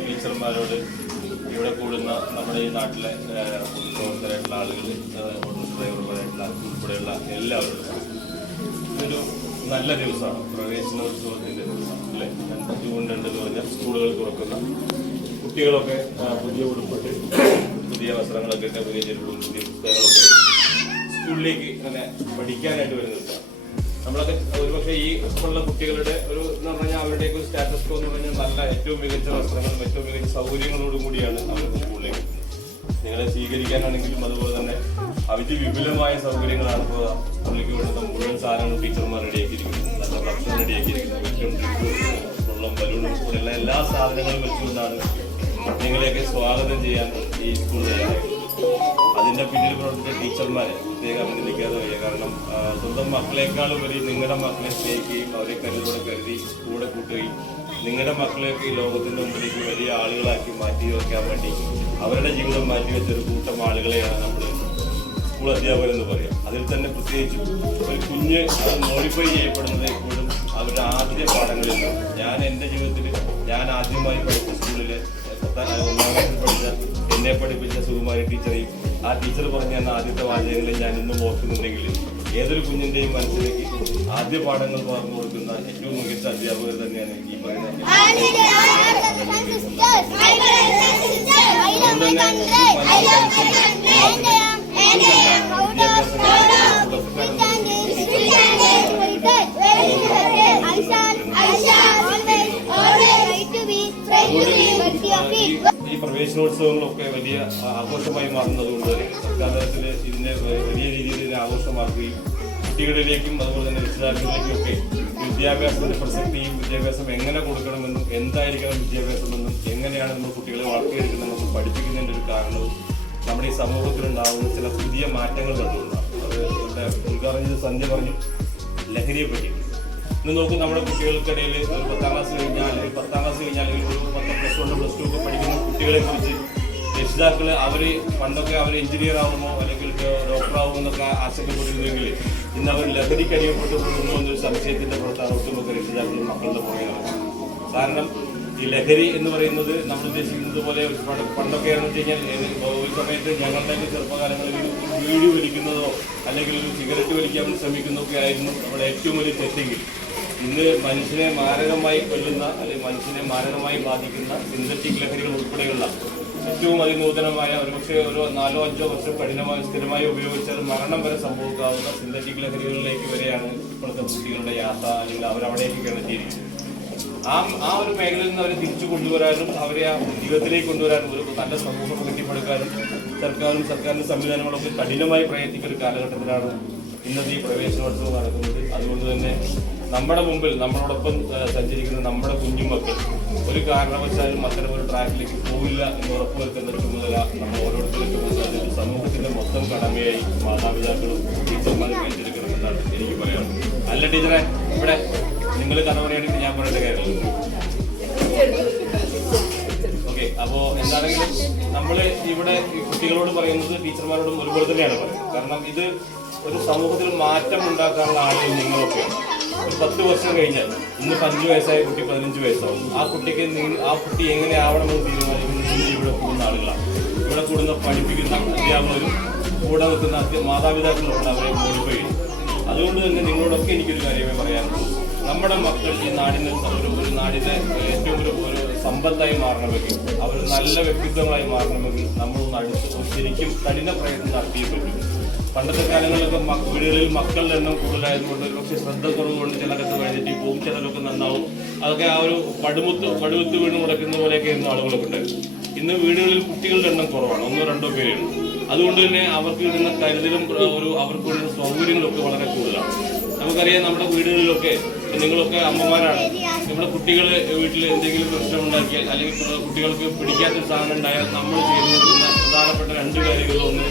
ടീച്ചർമാരോട് ഇവിടെ കൂടുന്ന നമ്മുടെ ഈ നാട്ടിലെ പ്രവർത്തകരായിട്ടുള്ള ആളുകൾ ഓട്ടോ ഡ്രൈവർമാരായിട്ടുള്ള ഉൾപ്പെടെയുള്ള എല്ലാവരും ഇതൊരു നല്ല ദിവസമാണ്. പ്രവേശനോത്സവത്തിന്റെ ദിവസം അല്ലേ? രണ്ട് ജൂൺ രണ്ട് പറഞ്ഞാൽ സ്കൂളുകൾ തുറക്കുന്ന കുട്ടികളൊക്കെ പുതിയ ഉടുപ്പിട്ട് പുതിയ വസ്ത്രങ്ങളൊക്കെ പുതിയ ചെരുപ്പും പുതിയ പുസ്തകങ്ങളൊക്കെ സ്കൂളിലേക്ക് അങ്ങനെ പഠിക്കാനായിട്ട് നമ്മളൊക്കെ ഒരുപക്ഷെ ഈ ഉള്ള കുട്ടികളുടെ ഒരു എന്ന് പറഞ്ഞാൽ അവരുടെ ഒരു സ്റ്റാറ്റസ് എന്ന് പറഞ്ഞാൽ നല്ല ഏറ്റവും മികച്ച വസ്ത്രങ്ങളും ഏറ്റവും മികച്ച സൗകര്യങ്ങളോടും കൂടിയാണ് അവരുടെ സ്കൂളിലേക്ക് നിങ്ങളെ സ്വീകരിക്കാനാണെങ്കിലും അതുപോലെ തന്നെ അതിവിപുലമായ സൗകര്യങ്ങളാണ് ഇപ്പോൾ സ്കൂളിലേക്ക് കൊടുത്ത മുഴുവൻ സാധനങ്ങളും ടീച്ചർമാർ റെഡിയാക്കിയിരിക്കുന്നത് നല്ല ഭക്ഷണം റെഡിയാക്കിയിരിക്കുന്നത് വെറ്റം വെള്ളം ബലൂണും കൂടെയുള്ള എല്ലാ സാധനങ്ങളും വെച്ചുകൊണ്ടാണ് നിങ്ങളെയൊക്കെ സ്വാഗതം ചെയ്യാൻ ഈ തയ്യാറായത് അതിന്റെ പിന്നിൽ പ്രവർത്തിച്ച ടീച്ചർമാരെ പ്രത്യേകം അഭിനന്ദിക്കാതെ വയ്യ കാരണം സ്വന്തം മക്കളെക്കാളും വരെ നിങ്ങളുടെ മക്കളെ സ്നേഹിക്കുകയും അവരെ കരുതോടെ കരുതി കൂടെ കൂട്ടുകയും നിങ്ങളുടെ മക്കളെയൊക്കെ ഈ ലോകത്തിന്റെ മുമ്പിലേക്ക് വലിയ ആളുകളാക്കി മാറ്റി വയ്ക്കാൻ വേണ്ടി അവരുടെ ജീവിതം മാറ്റി വെച്ച ഒരു കൂട്ടം ആളുകളെയാണ് നമ്മൾ സ്കൂൾ അധ്യാപകർ എന്ന് പറയാം. അതിൽ തന്നെ പ്രത്യേകിച്ചും ഒരു കുഞ്ഞ് അത് മോഡിഫൈ ചെയ്യപ്പെടുന്നത് എപ്പോഴും അവരുടെ ആദ്യ പാഠങ്ങളിൽ ഞാൻ എന്റെ ജീവിതത്തിൽ ഞാൻ ആദ്യമായി പഠിച്ച സ്കൂളിലെ എന്നെ പഠിപ്പിച്ച സുകുമാരി ടീച്ചറെയും ആ ടീച്ചർ പറഞ്ഞ ആദ്യത്തെ വാചകങ്ങളെ ഞാൻ ഇന്നും ഓർക്കുന്നുണ്ടെങ്കിൽ ഏതൊരു കുഞ്ഞിന്റെയും മനസ്സിലേക്ക് ആദ്യ പാഠങ്ങൾ പറഞ്ഞു കൊടുക്കുന്ന ഏറ്റവും മികച്ച അധ്യാപകർ തന്നെയാണ് ഈ പറയുന്നത് ഈ പ്രവേശനോത്സവങ്ങളൊക്കെ വലിയ ആഘോഷമായി മാറുന്നത് കൊണ്ട് തന്നെ സർക്കാർ ഇതിനെ വലിയ രീതിയിൽ ഇതിനെ ആഘോഷമാക്കുകയും കുട്ടികളിലേക്കും അതുപോലെ തന്നെ രക്ഷിതാക്കളിലേക്കും ഒക്കെ വിദ്യാഭ്യാസത്തിന്റെ പ്രസക്തിയും വിദ്യാഭ്യാസം എങ്ങനെ കൊടുക്കണമെന്നും എന്തായിരിക്കണം വിദ്യാഭ്യാസമെന്നും എങ്ങനെയാണ് നമ്മൾ കുട്ടികളെ വളർത്തിയെടുക്കുന്നതെന്നും പഠിപ്പിക്കുന്നതിന്റെ ഒരു കാരണവും നമ്മുടെ ഈ സമൂഹത്തിലുണ്ടാകുന്ന ചില പുതിയ മാറ്റങ്ങൾ കണ്ടുകൊണ്ടാണ്. അത് ഇവിടെ ഉദ്ഘാടനം സന്ധ്യ പറഞ്ഞു ലഹരിയെ പറ്റി ഇന്ന് നോക്കും നമ്മുടെ കുട്ടികൾക്കിടയിൽ ഒരു പത്താം ക്ലാസ് കഴിഞ്ഞാൽ അല്ലെങ്കിൽ പത്താം ക്ലാസ് കഴിഞ്ഞാൽ അല്ലെങ്കിൽ ഒരു പത്ത് പ്ലസ് വൺ പ്ലസ് ടു ഒക്കെ പഠിക്കുന്ന കുട്ടികളെ കുറിച്ച് രക്ഷിതാക്കൾ അവർ പണ്ടൊക്കെ അവർ എഞ്ചിനീയർ ആവുമോ അല്ലെങ്കിൽ ഡോക്ടർ ആവുമോ എന്നൊക്കെ ആശങ്കപ്പെട്ടിരുന്നെങ്കിൽ ഇന്ന് അവർ ലഹരിക്ക് അടിയപ്പെട്ട് പോകുന്നു എന്നൊരു സംശയത്തിന്റെ പുറത്താണ് ഒട്ടുമൊക്കെ രക്ഷിതാക്കൾ മക്കളുടെ പുറകെ. കാരണം ഈ ലഹരി എന്ന് പറയുന്നത് നമ്മൾ ഉദ്ദേശിക്കുന്നത് പോലെ പണ്ടൊക്കെയാണെന്ന് വെച്ച് കഴിഞ്ഞാൽ ഒരു സമയത്ത് ഞങ്ങളുടെയൊക്കെ ചെറുപ്പകാലങ്ങളിൽ ഒരു വീഡിയോ വലിക്കുന്നതോ അല്ലെങ്കിൽ ഒരു സിഗരറ്റ് വലിക്കാൻ ശ്രമിക്കുന്നതൊക്കെ ആയിരുന്നു നമ്മുടെ ഏറ്റവും വലിയ തെറ്റെങ്കിൽ ഇന്ന് മനുഷ്യനെ മാരകമായി കൊല്ലുന്ന അല്ലെങ്കിൽ മനുഷ്യനെ മാരകമായി ബാധിക്കുന്ന സിന്തറ്റിക് ലഹരികൾ ഉൾപ്പെടെയുള്ള ഏറ്റവും അതിനൂതനമായ ഒരുപക്ഷെ ഒരു നാലോ അഞ്ചോ വർഷം കഠിനമായി സ്ഥിരമായി ഉപയോഗിച്ചാൽ മരണം വരെ സംഭവിക്കാവുന്ന സിന്തറ്റിക് ലഹരികളിലേക്ക് വരെയാണ് ഇപ്പോഴത്തെ കുട്ടികളുടെ യാത്ര അല്ലെങ്കിൽ അവരവിടേക്ക് കിടത്തിയിരിക്കുന്നത് ആ ആ ഒരു മേഖലയിൽ നിന്ന് അവരെ തിരിച്ചു കൊണ്ടുവരാനും അവരെ ആ ജീവിതത്തിലേക്ക് കൊണ്ടുവരാനും ഒരു നല്ല സമൂഹം കെട്ടിപ്പടുക്കാനും സർക്കാരും സർക്കാരിന്റെ സംവിധാനങ്ങളൊക്കെ കഠിനമായി പ്രയത്നിക്കുന്ന ഒരു കാലഘട്ടത്തിലാണ് ഇന്നത്തെ ഈ പ്രവേശനോത്സവം നടക്കുന്നത്. അതുകൊണ്ട് തന്നെ നമ്മുടെ മുമ്പിൽ നമ്മളോടൊപ്പം സഞ്ചരിക്കുന്ന നമ്മുടെ കുഞ്ഞുമക്കൾ ഒരു കാരണവശാലും അത്തരം ഒരു ട്രാക്കിലേക്ക് പോവില്ല എന്ന് ഉറപ്പുവരുത്തുന്ന ചുമതല നമ്മൾ ഓരോരുത്തരും ചുമതല സമൂഹത്തിന്റെ മൊത്തം കടമയായി മാതാപിതാക്കളും ടീച്ചർമാരും ഏറ്റെടുക്കണമെന്നാണ് എനിക്ക് പറയാനുള്ളത്. അല്ല ടീച്ചറെ ഇവിടെ നിങ്ങൾ കഥ പറയുകയാണെങ്കിൽ ഞാൻ പറയേണ്ട കാര്യമില്ല. ഓക്കെ അപ്പോ എന്താണെങ്കിലും നമ്മൾ ഇവിടെ കുട്ടികളോട് പറയുന്നത് ടീച്ചർമാരോടും ഒരുപോലെ തന്നെയാണ് പറയുന്നത്. കാരണം ഇത് ഒരു സമൂഹത്തിൽ മാറ്റം ഉണ്ടാക്കാനുള്ള ആളുകൾ നിങ്ങളൊക്കെയാണ്. ഒരു പത്ത് വർഷം കഴിഞ്ഞാൽ ഇന്ന് പതിനഞ്ച് വയസ്സായ കുട്ടി പതിനഞ്ച് വയസ്സാവും. ആ കുട്ടിക്ക് ആ കുട്ടി എങ്ങനെ ആവണമെന്ന് തീരുമാനിക്കുന്നത് ഇവിടെ കൂടുന്ന ആളുകളാണ്. ഇവിടെ കൂടുന്ന പഠിപ്പിക്കുന്ന അധ്യാപകരും കൂടെ നിൽക്കുന്ന അധ്യ- അവരെ മോഡിഫൈ ചെയ്യും അതുകൊണ്ട് തന്നെ നിങ്ങളോടൊക്കെ എനിക്കൊരു കാര്യമേ പറയാനുള്ളൂ നമ്മുടെ മക്കൾ ഈ നാടിന് ഒരു ഒരു നാടിന്റെ ഏറ്റവും ഒരു ഒരു സമ്പത്തായി മാറണമെങ്കിൽ അവർ നല്ല വ്യക്തിത്വങ്ങളായി മാറണമെങ്കിൽ നമ്മളൊന്ന് അടുത്ത് ശരിക്കും കഠിന പ്രയത്നം നടത്തിയേ പറ്റും. പണ്ടത്തെ കാലങ്ങളിലൊക്കെ വീടുകളിൽ മക്കളുടെ എണ്ണം കൂടുതലായതുകൊണ്ട് ഒരു പക്ഷേ ശ്രദ്ധ കുറവുകൊണ്ട് ചിലരൊക്കെ വഴിതെറ്റി പോകും ചിലരൊക്കെ നന്നാവും. അതൊക്കെ ആ ഒരു പടുമുത്ത് പടുവത്ത് വീണ് മുടക്കുന്ന പോലെയൊക്കെ ഇന്ന് ആളുകളൊക്കെ ഉണ്ടായിരുന്നു ഇന്ന് വീടുകളിൽ കുട്ടികളുടെ എണ്ണം കുറവാണ് ഒന്നോ രണ്ടോ പേരേ ഉള്ളൂ. അതുകൊണ്ട് തന്നെ അവർക്ക് കിട്ടുന്ന കരുതലും ഒരു അവർക്ക് കിട്ടുന്ന സൗകര്യങ്ങളൊക്കെ വളരെ കൂടുതലാണ്. നമുക്കറിയാം നമ്മുടെ വീടുകളിലൊക്കെ നിങ്ങളൊക്കെ അമ്മമാരാണ്. നമ്മുടെ കുട്ടികൾ വീട്ടിൽ എന്തെങ്കിലും പ്രശ്നം ഉണ്ടാക്കിയാൽ അല്ലെങ്കിൽ കുട്ടികൾക്ക് പിടിക്കാത്ത സാധനം ഉണ്ടായാൽ നമ്മൾ ചെയ്തു കൊടുക്കുന്ന പ്രധാനപ്പെട്ട രണ്ട് കാര്യങ്ങൾ ഒന്ന്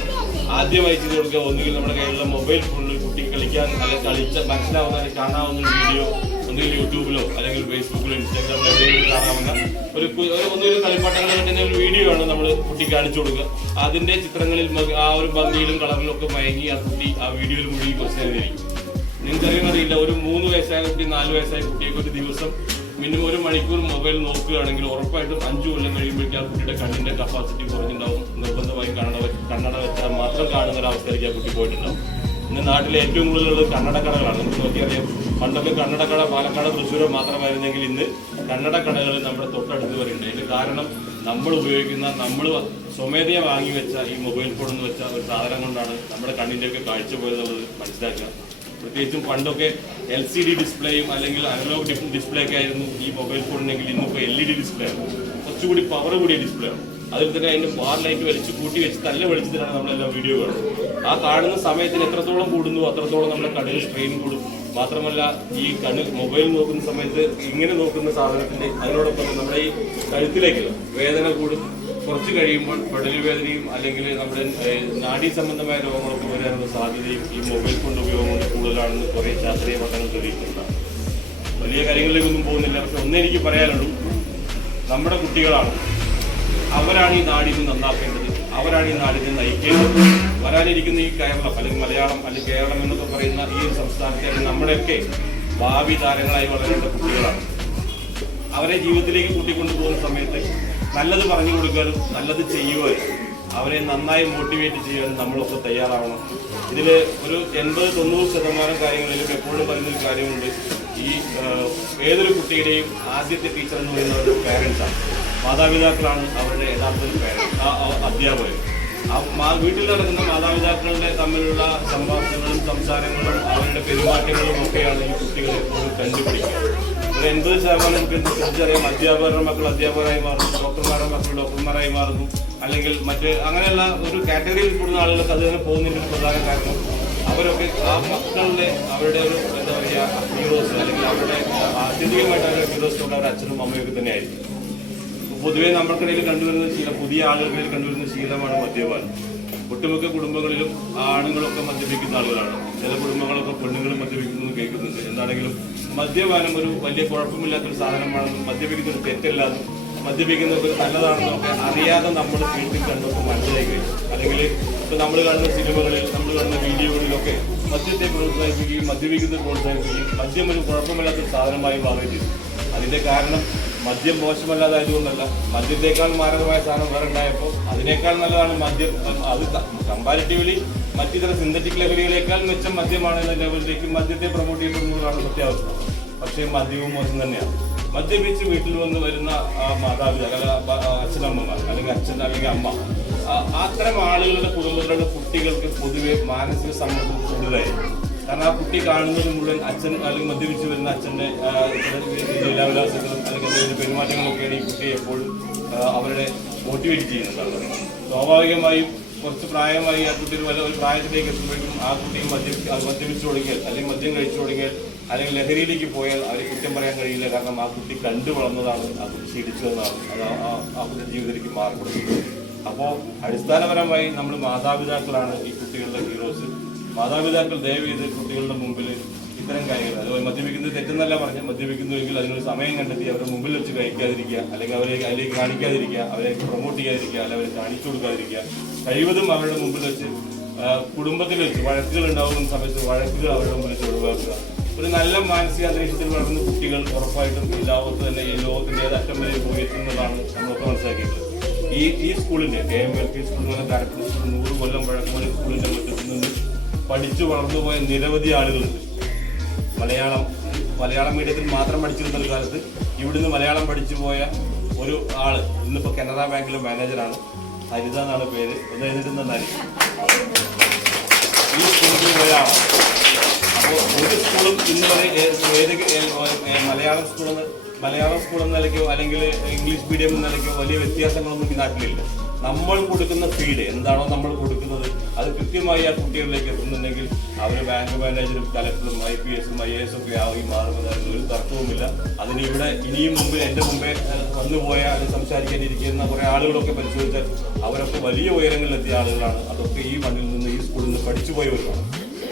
ആദ്യമായി ചെയ്തു കൊടുക്കുക ഒന്നുകിൽ നമ്മുടെ കയ്യിലുള്ള മൊബൈൽ ഫോണിൽ കുട്ടി കളിക്കാൻ അല്ലെങ്കിൽ കളിച്ച മനസ്സിലാവുന്ന കാണാവുന്ന വീഡിയോ ഒന്നുകിൽ യൂട്യൂബിലോ അല്ലെങ്കിൽ ഫേസ്ബുക്കിലോ ഇൻസ്റ്റാഗ്രാമിലോ എവിടെയെങ്കിലും കാണാവുന്ന ഒരു ഒന്നുകിൽ കിട്ടുന്ന ഒരു വീഡിയോ ആണ് നമ്മൾ കുട്ടി കാണിച്ചു കൊടുക്കുക. അതിന്റെ ചിത്രങ്ങളിൽ ആ ഒരു ഭംഗിയിലും കളറിലും ഒക്കെ മയങ്ങി ആ കുട്ടി ആ വീഡിയോയിൽ മുഴുകി കുറച്ച് നേരം നിങ്ങൾക്കറിയാൻ അറിയില്ല ഒരു മൂന്ന് വയസ്സായ കുട്ടി നാല് വയസ്സായ കുട്ടിയൊക്കെ ഒരു ദിവസം മിനിമം ഒരു മണിക്കൂർ മൊബൈൽ നോക്കുകയാണെങ്കിൽ ഉറപ്പായിട്ടും അഞ്ചു കൊല്ലം കഴിയുമ്പോഴേക്കും ആ കുട്ടിയുടെ കണ്ണിന്റെ കപ്പാസിറ്റി കുറഞ്ഞിട്ടുണ്ടാവും നിർബന്ധമായി കണ്ണട കണ്ണട വെച്ചാൽ മാത്രം കാണുന്ന ഒരു അവസ്ഥയിലേക്ക് ആ കുട്ടി പോയിട്ടുണ്ടാവും. ഇന്ന് നാട്ടിലെ ഏറ്റവും കൂടുതലുള്ളത് കണ്ണടക്കടകളാണ്. നമുക്ക് നോക്കിയറിയാം പണ്ടൊക്കെ കണ്ണടക്കട പാലക്കാട് തൃശ്ശൂരോ മാത്രമായിരുന്നെങ്കിൽ ഇന്ന് കണ്ണടക്കടകൾ നമ്മുടെ തൊട്ടടുത്ത് വരുന്നുണ്ട് അതിന് കാരണം നമ്മൾ ഉപയോഗിക്കുന്ന നമ്മൾ സ്വമേധയ വാങ്ങി വെച്ച ഈ മൊബൈൽ ഫോൺ എന്ന് വെച്ച ഒരു സാധനം കൊണ്ടാണ് നമ്മുടെ കണ്ണിന്റെയൊക്കെ കാഴ്ച പോയത് നമ്മൾ മനസ്സിലാക്കുക. പ്രത്യേകിച്ചും പണ്ടൊക്കെ എൽ സി ഡി ഡിസ്പ്ലേയും അല്ലെങ്കിൽ അനലോഗ് ഡിസ്പ്ലേ ഒക്കെ ആയിരുന്നു ഈ മൊബൈൽ ഫോണിനെങ്കിൽ ഇന്നിപ്പോൾ എൽ ഇ ഡി ഡിസ്പ്ലേ ആണ്. കുറച്ചുകൂടി പവർ കൂടിയ ഡിസ്പ്ലേ ആണ്. അതിൽ തന്നെ അതിന്റെ ബാർ ലൈറ്റ് വലിച്ച് കൂട്ടി വെച്ച് നല്ല വെളിച്ചത്തിലാണ് നമ്മളെല്ലാം വീഡിയോ കാണുന്നത്. ആ കാണുന്ന സമയത്തിന് എത്രത്തോളം കൂടുന്നു അത്രത്തോളം നമ്മുടെ കണ്ണിന് സ്ട്രെയിൻ കൂടും. മാത്രമല്ല ഈ കണ്ണിൽ മൊബൈൽ നോക്കുന്ന സമയത്ത് ഇങ്ങനെ നോക്കുന്ന സാധനത്തിന്റെ അതിനോടൊപ്പം നമ്മുടെ ഈ കഴുത്തിലേക്ക് വേദന കൂടും. കുറച്ച് കഴിയുമ്പോൾ പെടലി വേദനയും അല്ലെങ്കിൽ നമ്മുടെ നാഡി സംബന്ധമായ രോഗങ്ങളൊക്കെ വരാനുള്ള സാധ്യതയും ഈ മൊബൈൽ ഫോണിന്റെ ഉപയോഗം കൊണ്ട് കൂടുതലാണെന്ന് കുറേ ശാസ്ത്രീയ പഠനങ്ങൾ തെളിയിച്ചിട്ടുണ്ട്. വലിയ കാര്യങ്ങളിലേക്കൊന്നും പോകുന്നില്ല. പക്ഷെ ഒന്നേ എനിക്ക് പറയാനുള്ളൂ. നമ്മുടെ കുട്ടികളാണ്. അവരാണ് ഈ നാടിനെ നന്നാക്കേണ്ടത്. അവരാണ് ഈ നാടിനെ നയിക്കേണ്ടത്. വരാനിരിക്കുന്ന ഈ കേരളം അല്ലെങ്കിൽ മലയാളം അല്ലെങ്കിൽ കേരളം എന്നൊക്കെ പറയുന്ന ഈ സംസ്ഥാനത്തെ നമ്മുടെയൊക്കെ ഭാവി താരങ്ങളായി വളരേണ്ട കുട്ടികളാണ്. അവരെ ജീവിതത്തിലേക്ക് കൂട്ടിക്കൊണ്ടുപോകുന്ന സമയത്ത് നല്ലത് പറഞ്ഞു കൊടുക്കാനും നല്ലത് ചെയ്യുവാനും അവരെ നന്നായി മോട്ടിവേറ്റ് ചെയ്യാനും നമ്മളൊക്കെ തയ്യാറാവണം. ഇതിൽ ഒരു എൺപത് തൊണ്ണൂറ് ശതമാനം കാര്യങ്ങളിലും എപ്പോഴും പറയുന്നൊരു കാര്യമുണ്ട്. ഈ ഏതൊരു കുട്ടിയുടെയും ആദ്യത്തെ ടീച്ചർ എന്ന് പറയുന്നത് പേരൻസാണ് മാതാപിതാക്കളാണ് അവരുടെ യഥാർത്ഥ പേരൻസ് അധ്യാപകർ. വീട്ടിൽ നടക്കുന്ന മാതാപിതാക്കളുടെ തമ്മിലുള്ള സംഭാഷണങ്ങളും സംസാരങ്ങളും അവരുടെ പെരുമാറ്റങ്ങളും ഒക്കെയാണ് ഈ കുട്ടികളെ എപ്പോഴും കണ്ടുപിടിക്കുക. ഒരു എൺപത് ശതമാനം നമുക്ക് തിരിച്ചറിയാം അധ്യാപകരുടെ മക്കൾ അധ്യാപകരായി മാറുന്നു ഡോക്ടർമാരുടെ മക്കൾ ഡോക്ടർമാരായി മാറുന്നു. അല്ലെങ്കിൽ മറ്റ് അങ്ങനെയുള്ള ഒരു കാറ്റഗറിയിൽ കൂടുന്ന ആളുകൾക്ക് അത് തന്നെ പോകുന്നതിന്റെ ഒരു പ്രധാന കാരണം അവരൊക്കെ ആ മക്കളുടെ അവരുടെ ഒരു എന്താ പറയുക ഹീറോസ് അല്ലെങ്കിൽ അവരുടെ ആത്യന്തികമായിട്ട് അവരുടെ ഹീറോസ് കൊണ്ട് അവരുടെ അച്ഛനും അമ്മയൊക്കെ തന്നെയായിരിക്കും. പൊതുവേ നമ്മൾക്കിടയിൽ കണ്ടുവരുന്ന ശീലം പുതിയ ആളുകൾക്കിടയിൽ കണ്ടുവരുന്ന ശീലമാണ് മദ്യപാനം. ഒട്ടുമിക്ക കുടുംബങ്ങളിലും ആണുങ്ങളൊക്കെ മദ്യപിക്കുന്ന ആളുകളാണ്. ചില കുടുംബങ്ങളൊക്കെ പെണ്ണുങ്ങളും മദ്യപിക്കുന്നു കേൾക്കുന്നുണ്ട്. എന്താണെങ്കിലും മദ്യപാനം ഒരു വലിയ കുഴപ്പമില്ലാത്തൊരു സാധനമാണെന്നും മദ്യപിക്കുന്നത് തെറ്റല്ലാതും മദ്യപിക്കുന്നത് ഒരു നല്ലതാണെന്നും ഒക്കെ അറിയാതെ നമ്മൾ വീട്ടിൽ മനസ്സിലായി കഴിഞ്ഞു. അല്ലെങ്കിൽ ഇപ്പൊ നമ്മൾ കാണുന്ന സിനിമകളിൽ നമ്മൾ കാണുന്ന വീഡിയോകളിലൊക്കെ മദ്യത്തെ പ്രോത്സാഹിപ്പിക്കുകയും മദ്യപിക്കുന്നത് പ്രോത്സാഹിപ്പിക്കുകയും മദ്യം ഒരു കുഴപ്പമില്ലാത്തൊരു സാധനമായി മാറിയിട്ടുണ്ട് അതിന്റെ കാരണം മദ്യം മോശമല്ലാതായതുകൊണ്ടല്ല. മദ്യത്തേക്കാൾ മാരകമായ സാധനം വേറെ ഉണ്ടായപ്പോൾ അതിനേക്കാൾ നല്ലതാണ് മദ്യം. അത് കമ്പാരിറ്റീവ്ലി മറ്റിതര സിന്തറ്റിക് ലഹരികളേക്കാൾ മെച്ചം മദ്യമാണ് എന്ന ലെവലിലേക്ക് മദ്യത്തെ പ്രൊമോട്ട് ചെയ്യപ്പെടുന്നതാണ് സത്യാവസ്ഥ. പക്ഷേ മദ്യവും മോശം തന്നെയാണ്. മദ്യപിച്ച് വീട്ടിൽ വന്ന് വരുന്ന മാതാപിതാക്കൾ അച്ഛനമ്മമാർ അല്ലെങ്കിൽ അച്ഛൻ അല്ലെങ്കിൽ അമ്മ അത്തരം ആളുകളുടെ കുടുംബത്തിലുള്ള കുട്ടികൾക്ക് പൊതുവെ മാനസിക സമ്മർദ്ദം കൂടുതലായിരിക്കും. കാരണം ആ കുട്ടി കാണുന്നത് മുഴുവൻ അച്ഛൻ അല്ലെങ്കിൽ മദ്യപിച്ച് വരുന്ന അച്ഛന്റെ അല്ലെങ്കിൽ അതിന്റെ പെരുമാറ്റങ്ങളൊക്കെയാണ് ഈ കുട്ടിയെ എപ്പോഴും അവരുടെ മോട്ടിവേറ്റ് ചെയ്യുന്നത് സ്വാഭാവികമായും കുറച്ച് പ്രായമായി ആ കുട്ടി ഒരു വല്ല ഒരു പ്രായത്തിലേക്ക് എത്തുമ്പോഴേക്കും ആ കുട്ടിയും മദ്യം മദ്യപിച്ചു തുടങ്ങിയാൽ അല്ലെങ്കിൽ മദ്യം കഴിച്ചു തുടങ്ങിയാൽ അല്ലെങ്കിൽ ലഹരിയിലേക്ക് പോയാൽ അവരെ കുറ്റം പറയാൻ കഴിയില്ല. കാരണം ആ കുട്ടി കണ്ടു വളർന്നതാണ് ആ കുട്ടി ശീലിച്ചതെന്നാണ്. അത് ആ കുട്ടി ജീവിതത്തിലേക്ക് മാറിക്കൊടുക്കുന്നത് അപ്പോൾ അടിസ്ഥാനപരമായി നമ്മൾ മാതാപിതാക്കളാണ് ഈ കുട്ടികളുടെ ഹീറോസ് മാതാപിതാക്കൾ ദയവ് ചെയ്ത് കുട്ടികളുടെ മുമ്പിൽ ഇത്തരം കാര്യങ്ങൾ. അതുപോലെ മദ്യപിക്കുന്നത് തെറ്റെന്നല്ല പറഞ്ഞ് മദ്യപിക്കുന്നുവെങ്കിൽ അതിനൊരു സമയം കണ്ടെത്തി അവരുടെ മുമ്പിൽ വെച്ച് കഴിക്കാതിരിക്കുക അല്ലെങ്കിൽ അവരെ അതിലേക്ക് കാണിക്കാതിരിക്കുക അവരെ പ്രൊമോട്ട് ചെയ്യാതിരിക്കുക അല്ലെങ്കിൽ അവരെ കാണിച്ചു കൊടുക്കാതിരിക്കുക. കഴിവതും അവരുടെ മുമ്പിൽ വെച്ച് കുടുംബത്തിൽ വെച്ച് വഴക്കുകൾ ഉണ്ടാകുന്ന സമയത്ത് വഴക്കുകൾ അവരുടെ മുമ്പിൽ ഒഴിവാക്കുക. ഒരു നല്ല മാനസിക അന്തരീക്ഷത്തിൽ വളർന്ന കുട്ടികൾ ഉറപ്പായിട്ടും ഈ ലോകത്ത് തന്നെ ഈ ലോകത്തിന്റെ ഏത് അറ്റം വരെ പോയി എത്തുന്നതാണ് നമ്മളൊക്കെ മനസ്സിലാക്കിയിട്ടുള്ളത് ഈ ഈ സ്കൂളിന്റെ K M L P school എന്ന് കാരക്കൽ സ്കൂൾ നൂറ് കൊല്ലം പഴക്കമുള്ള സ്കൂളിന്റെ മറ്റു നിന്ന് പഠിച്ചു വളർന്നുപോയ നിരവധി ആളുകളുണ്ട്. മലയാളം മലയാളം മീഡിയത്തിൽ മാത്രം പഠിച്ചിരുന്ന ഒരു കാലത്ത് ഇവിടുന്ന് മലയാളം പഠിച്ചു പോയ ഒരു ആൾ ഇന്നിപ്പോ കനറ ബാങ്കിലെ മാനേജറാണ്. ഹരിത എന്നാണ് പേര്. ഒന്ന് എഴുതിട്ടുണ്ടെന്നാൽ ഈ സ്കൂളിൽ അപ്പോൾ ഒരു സ്കൂളും ഇന്ന് വരെ ഏ- ഏതൊക്കെ ഏ- ഏ- മലയാളം സ്കൂളെന്ന് മലയാളം സ്കൂൾ എന്ന നിലയ്ക്കോ അല്ലെങ്കിൽ ഇംഗ്ലീഷ് മീഡിയം എന്ന നിലയ്ക്കോ വലിയ വ്യത്യാസങ്ങളൊന്നും ഈ നാട്ടിലില്ല. നമ്മൾ കൊടുക്കുന്ന ഫീഡ് എന്താണോ നമ്മൾ കൊടുക്കുന്നത് അത് കൃത്യമായി ആ കുട്ടികളിലേക്ക് എത്തുന്നുണ്ടെങ്കിൽ അവർ ബാങ്ക് മാനേജറും കലക്ടറും ഐ പി എസും ഐ എസും ഒക്കെ ആയി മാറുന്നതായിരുന്നു ഒരു തർക്കവുമില്ല. അതിന് ഇവിടെ ഇനിയും മുമ്പ് എന്റെ മുമ്പേ വന്നുപോയ സംസാരിക്കാനിരിക്കുന്ന കുറേ ആളുകളൊക്കെ പരിശോധിച്ചാൽ അവരൊക്കെ വലിയ ഉയരങ്ങളിലെത്തിയ ആളുകളാണ്. അതൊക്കെ ഈ മണ്ണിൽ നിന്ന് ഈ സ്കൂളിൽ നിന്ന് പഠിച്ചു പോയവരുമാണ്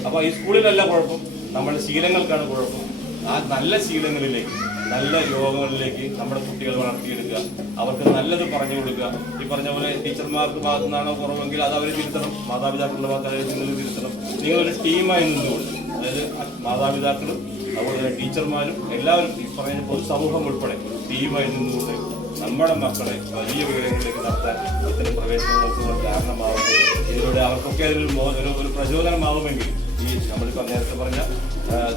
അപ്പോൾ ഈ സ്കൂളിലല്ല കുഴപ്പം. നമ്മുടെ ശീലങ്ങൾക്കാണ് കുഴപ്പം. ആ നല്ല ശീലങ്ങളിലേക്ക് നല്ല യോഗങ്ങളിലേക്ക് നമ്മുടെ കുട്ടികൾ വളർത്തിയെടുക്കുക. അവർക്ക് നല്ലത് പറഞ്ഞു കൊടുക്കുക. ഈ പറഞ്ഞ പോലെ ടീച്ചർമാർക്ക് ഭാഗത്തു നിന്നാണോ കുറവെങ്കിൽ അത് അവർ തിരുത്തണം. മാതാപിതാക്കളുടെ ഭാഗത്ത് നിങ്ങൾ തിരുത്തണം. നിങ്ങളൊരു ടീമായി നിന്നുകൊണ്ട് അതായത് മാതാപിതാക്കളും അതുപോലെ തന്നെ ടീച്ചർമാരും എല്ലാവരും ഈ പറഞ്ഞ പൊതുസമൂഹം ഉൾപ്പെടെ ടീമായി നിന്നുകൊണ്ട് നമ്മുടെ മക്കളെ വലിയ വിവരങ്ങളിലേക്ക് നടത്താൻ ഇത്തരം പ്രവേശനങ്ങൾക്ക് കാരണമാവും ഇതിലൂടെ അവർക്കൊക്കെ ഒരു ഒരു പ്രചോദനമാവുമെങ്കിൽ ഈ നമ്മളിപ്പോൾ നേരത്തെ പറഞ്ഞ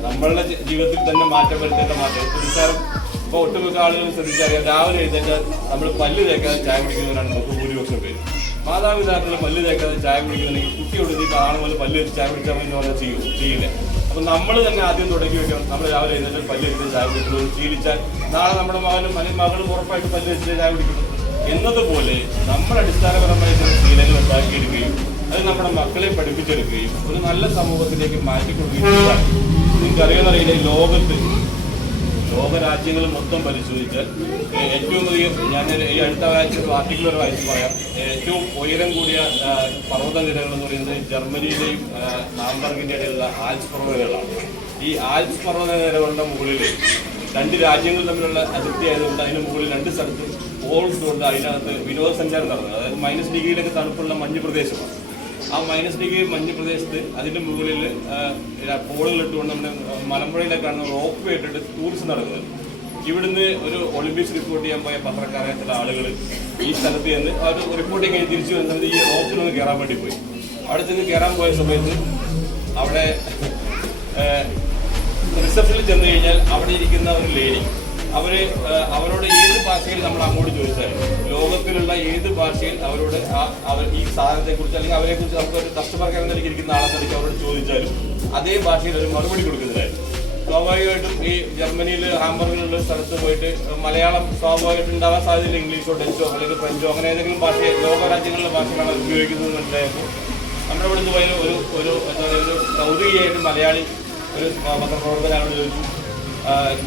നമ്മളുടെ ജീവിതത്തിൽ തന്നെ മാറ്റം വരുത്തേണ്ട മാറ്റം. നിസ്സാരം ഇപ്പോൾ ഒട്ടുമിക്ക ആളുകളും ശ്രദ്ധിച്ചറിയാം രാവിലെ എഴുന്നേറ്റ് നമ്മൾ പല്ല് തേക്കാതെ ചായ കുടിക്കുന്നവരാണ് നമുക്ക് ഭൂരിപക്ഷം പേര്. മാതാപിതാക്കൾ പല്ല് തേക്കാതെ ചായ കുടിക്കുന്നുണ്ടെങ്കിൽ കുട്ടിയോട് നീ കാണുമ്പോൾ പല്ല് ചായ കുടിച്ചാൽ മതി പറഞ്ഞാൽ ചെയ്യും. ചെയ്യില്ല. അപ്പൊ നമ്മൾ തന്നെ ആദ്യം തുടങ്ങി വെക്കണം. നമ്മൾ രാവിലെ എഴുന്നേറ്റ് പല്ല് എടുത്ത് ചായ കുടിക്കുന്നത് ശീലിച്ചാൽ നാളെ നമ്മുടെ മകനും അല്ലെങ്കിൽ മകളും ഉറപ്പായിട്ട് പല്ല് വെച്ച് ചായ കുടിക്കുന്നു എന്നതുപോലെ നമ്മൾ അടിസ്ഥാനപരമായിട്ട് ശീലങ്ങൾ ഉണ്ടാക്കിയെടുക്കുകയും അത് നമ്മുടെ മക്കളെ പഠിപ്പിച്ചെടുക്കുകയും ഒരു നല്ല സമൂഹത്തിലേക്ക് മാറ്റിക്കൊടുക്കുകയും നിങ്ങൾക്ക് നിങ്ങൾക്കറിയാവുന്ന ഈ ലോകത്ത് ലോകരാജ്യങ്ങൾ മൊത്തം പരിശോധിച്ചാൽ ഏറ്റവും അധികം ഞാൻ ഈ അടുത്ത ആഴ്ച ഒരു വായിച്ച് പറയാം. ഏറ്റവും ഉയരം കൂടിയ പർവത നിരകൾ എന്ന് പറയുന്നത് ജർമ്മനിയിലെയും നാംബർഗിന്റെ ഇടയിലുള്ള ആൽസ് പർവതനിരകളാണ് ഈ ആൽസ് പർവത നിരകളുടെ മുകളിൽ രണ്ട് രാജ്യങ്ങൾ തമ്മിലുള്ള അതിർത്തി ആയതുകൊണ്ട് അതിന് മുകളിൽ രണ്ട് സ്ഥലത്തും പോൾസ് കൊണ്ട് അതിനകത്ത് വിനോദസഞ്ചാരം നടന്നത് അതായത് മൈനസ് ഡിഗ്രിയിലൊക്കെ തണുപ്പുള്ള മഞ്ഞ് പ്രദേശമാണ്. ആ മൈനസ് ഡിഗ്രി മഞ്ഞ് പ്രദേശത്ത് അതിന്റെ മുകളിൽ പോളുകൾ ഇട്ടുകൊണ്ട് നമ്മുടെ മലമ്പുഴയിലേക്കാണ് റോപ്പ് വേ ഇട്ടിട്ട് ടൂറിസം നടക്കുന്നത്. ഇവിടുന്ന് ഒരു ഒളിമ്പിക്സ് റിപ്പോർട്ട് ചെയ്യാൻ പോയ പത്രക്കാരായ ചില ആളുകൾ ഈ സ്ഥലത്ത് ചെന്ന് അവർ റിപ്പോർട്ടിങ് കഴിഞ്ഞ് തിരിച്ചു വരുന്ന സമയത്ത് ഈ റോപ്പിലൊന്ന് കയറാൻ വേണ്ടി പോയി. അവിടെ ചെന്ന് കയറാൻ പോയ സമയത്ത് അവിടെ റിസപ്ഷനിൽ ചെന്ന് കഴിഞ്ഞാൽ അവിടെ ഇരിക്കുന്ന ഒരു ലേഡി അവർ അവരോട് ഏത് ഭാഷയിൽ നമ്മൾ അങ്ങോട്ട് ചോദിച്ചാൽ ലോകത്തിലുള്ള ഏത് ഭാഷയിൽ അവരോട് അവർ ഈ സാധനത്തെ കുറിച്ച് അല്ലെങ്കിൽ അവരെ കുറിച്ച് നമുക്ക് ഒരു കസ്റ്റമർ കെയർ ഇരിക്കുന്ന ആളെന്നിലേക്ക് അവരോട് ചോദിച്ചാലും അതേ ഭാഷയിൽ ഒരു മറുപടി കൊടുക്കുന്നതായിരുന്നു സ്വാഭാവികമായിട്ടും ഈ ജർമ്മനിയിൽ ഹാംബർഗിലുള്ള സ്ഥലത്ത് പോയിട്ട് മലയാളം സ്വാഭാവികമായിട്ട് ഉണ്ടാവാൻ സാധ്യതയില്ല ഇംഗ്ലീഷോ ഡച്ചോ അല്ലെങ്കിൽ ഫ്രഞ്ചോ അങ്ങനെ ഏതെങ്കിലും ഭാഷ ലോകരാജ്യങ്ങളിലെ ഭാഷകളാണ് അവർ ഉപയോഗിക്കുന്നത് മനസ്സിലായപ്പോൾ നമ്മുടെ ഇവിടുന്ന് പോയ ഒരു ഒരു എന്താ പറയുക ഒരു കൗതുകയായിട്ട് മലയാളി ഒരു പത്രപ്രവർത്തകനാണ് ചോദിച്ചു.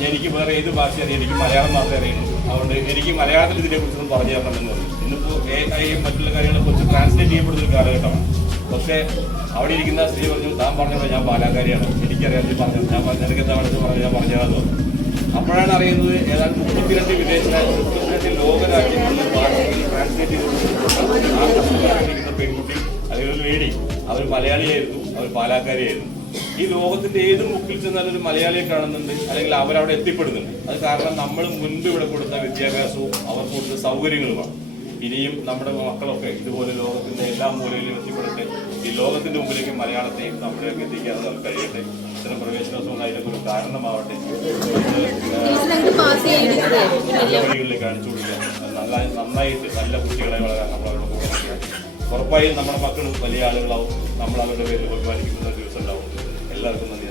എനിക്ക് വേറെ ഏത് ഭാഷ അറിയാം എനിക്ക് മലയാളം മാത്രമേ അറിയുള്ളൂ. അതുകൊണ്ട് എനിക്ക് മലയാളത്തിൽ ഇതിനെ കുറിച്ചൊന്നും പറഞ്ഞു തരണമെന്ന് പറഞ്ഞു. ഇന്നിപ്പോൾ എ ഐയും മറ്റുള്ള കാര്യങ്ങളെ കുറിച്ച് ട്രാൻസ്ലേറ്റ് ചെയ്യപ്പെടുന്ന ഒരു കാലഘട്ടമാണ്. പക്ഷേ അവിടെ ഇരിക്കുന്ന സ്ത്രീ പറഞ്ഞു താൻ പറഞ്ഞത് ഞാൻ പാലാക്കാരിയാണ്. എനിക്കറിയാം നീ പറഞ്ഞത്. ഞാൻ പറഞ്ഞ നിനക്ക് എന്താ പറഞ്ഞത്? പറഞ്ഞു ഞാൻ പറഞ്ഞതാണ് പറഞ്ഞു. അപ്പോഴാണ് അറിയുന്നത് ഏതാണ്ട് മുപ്പത്തിരണ്ട് വിദേശ മുപ്പത്തിരണ്ട് ലോക രാജ്യങ്ങളിൽ ട്രാൻസ്ലേറ്റ് ചെയ്തുകൊണ്ടിരിക്കുന്ന പെൺകുട്ടി അതിൽ വേടി അവർ മലയാളിയായിരുന്നു അവർ പാലാക്കാരിയായിരുന്നു. ഈ ലോകത്തിന്റെ ഏത് മുക്കിൽ ചെന്നാലും ഒരു മലയാളിയെ കാണുന്നുണ്ട് അല്ലെങ്കിൽ അവരവിടെ എത്തിപ്പെടുന്നുണ്ട്. അത് കാരണം നമ്മൾ മുൻപ് ഇവിടെ കൊടുത്ത വിദ്യാഭ്യാസവും അവർക്ക് കൊടുത്ത സൗകര്യങ്ങളുമാണ്. ഇനിയും നമ്മുടെ മക്കളൊക്കെ ഇതുപോലെ ലോകത്തിന്റെ എല്ലാ മൂലയിലും എത്തിപ്പെടട്ടെ. ഈ ലോകത്തിന്റെ മുമ്പിലേക്ക് മലയാളത്തെയും നമ്മുടെയൊക്കെ എത്തിക്കാതെ നമുക്ക് കഴിയട്ടെ. ഇത്തരം പ്രവേശനോത്സവം അതിനൊക്കെ ഒരു കാരണമാവട്ടെ. വഴികളിലേക്ക് കാണിച്ചു കൊടുക്കുക. നല്ല നന്നായിട്ട് നല്ല കുട്ടികളെ വളരാൻ നമ്മൾ അവരുടെ കൂടെ. ഉറപ്പായും നമ്മുടെ മക്കളും വലിയ ആളുകളാവും. നമ്മൾ അവരുടെ പേരിൽ ബഹുമാനിക്കുന്ന ഒരു